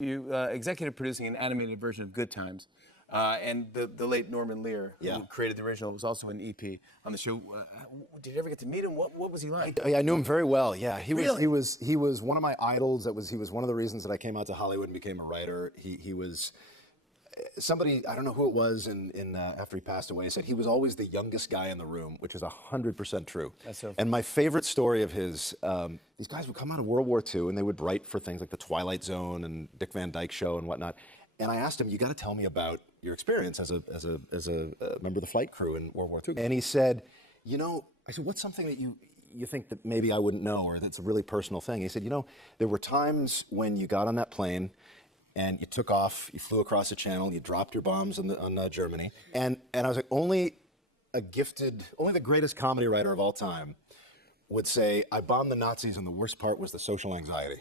You executive producing an animated version of Good Times. And the late Norman Lear, who created the original, was also an EP on the show. Did you ever get to meet him? What was he like? I knew him very well. Yeah, he Really? was one of my idols. He was one of the reasons that I came out to Hollywood and became a writer. He was somebody, I don't know who it was, after he passed away, said he was always the youngest guy in the room, which is 100% true. That's so funny. And my favorite story of his, these guys would come out of World War II and they would write for things like The Twilight Zone and Dick Van Dyke Show and whatnot. And I asked him, you got to tell me about your experience as a member of the flight crew in World War II. And he said, I said, what's something that you think that maybe I wouldn't know, or that's a really personal thing? He said, there were times when you got on that plane and you took off, you flew across the channel, you dropped your bombs on Germany. And I was like, only the greatest comedy writer of all time would say, I bombed the Nazis and the worst part was the social anxiety.